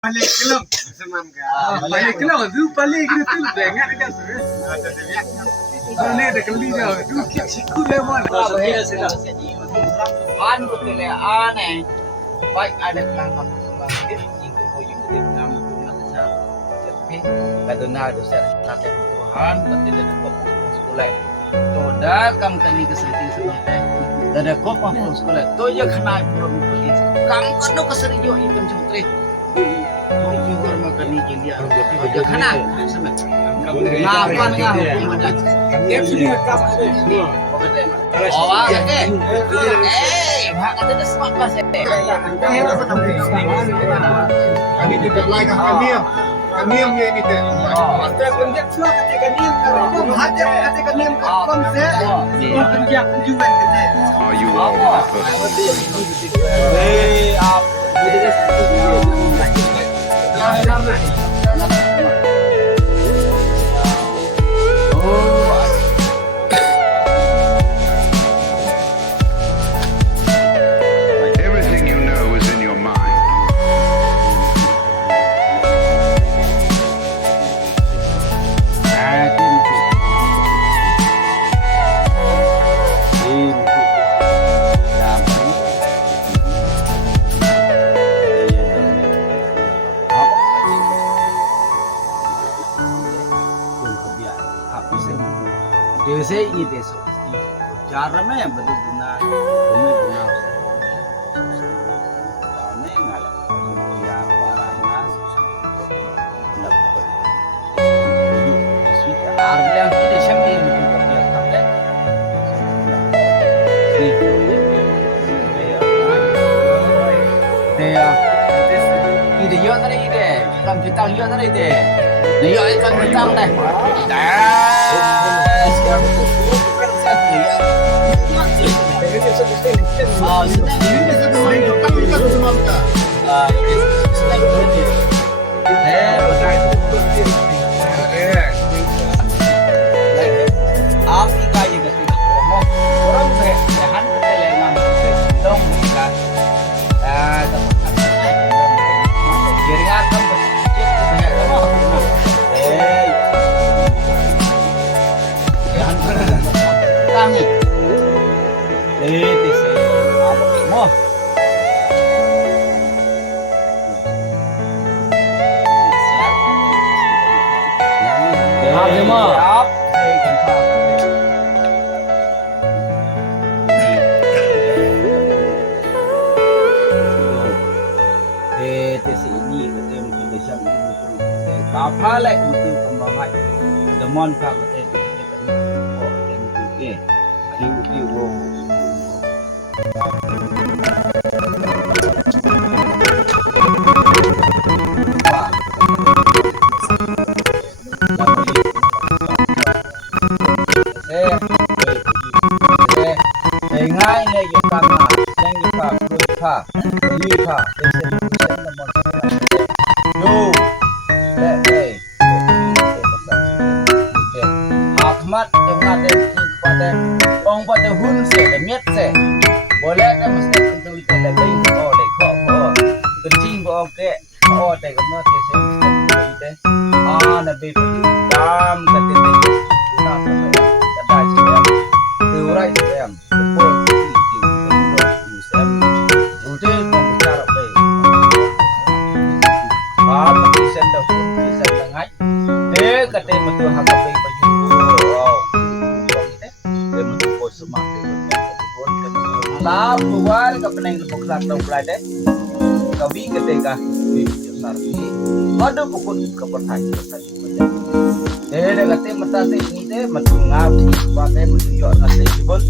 Balik kelong semam ka. Balik kelong tu balik kita tu dengar dia terus. Ada dia. Ini ada keli dia. Tu siku lemon. Bahaya sudah. An betul ya aneh. Baik ada kelangkam sembangit, jika boyong kita nama Tuhan saja. Tapi kadang ada saya kata Tuhan, betul ada kop sekolah. Toda kam tani kesenting sebentar. Ada kop apa sekolah. To ya kena belum polis. Kam kado keserijo ikan jongtre. To juga makan ni dia. Ya kena. Apa ngah hukum ada. Dia sudah kam semua. Oh, oke. Hak kata semak pas. Kami tidak lagi niem. Niem dia ini teh. Masa kerja suah kata niem kalau hajar kata niem kom saya. Kerja kunjungan kita. Are you all with everything you know is in your mind. Desa ini desa cara में बदल गुना तुम्हें गुना में ngalah ya parana dapat sweet arm yang ini Shem ini mungkin dia tak dia ide yo tadi ide kam kita yo tadi ide yo ikan kita deh Oh, Ini sebelum itu kami kan semam ka. Api kaya gitu. Orang sehat kelengan dong kan. Jaringan kan tangi. Itu sih. Apa mau? Apa mau? Itu sih ini kita mesti Shem itu. Apa lagi itu kembangan? Demon kah betul? Oh, MPA. Piu. Ngay này cái cam mà, nhanh cái cam, đôi pha, đi pha, để xem là một cái đâu, đây, học mắt trong ngã đây, pada orang pada hun se, miet se, boleh kan mesti tentu itu le bayi, oh le kok, kencing kok ke, oh teh kamu teh se mesti teh, nabi dam kata teh, guna sampai kata siapa, terurai siapa. Bukan kepeneng bukan tahu pelajari kami ketika di besar ini ada buku kepercayaan dengan kata mata ini deh mendengar pakai menunjuk nasi jebol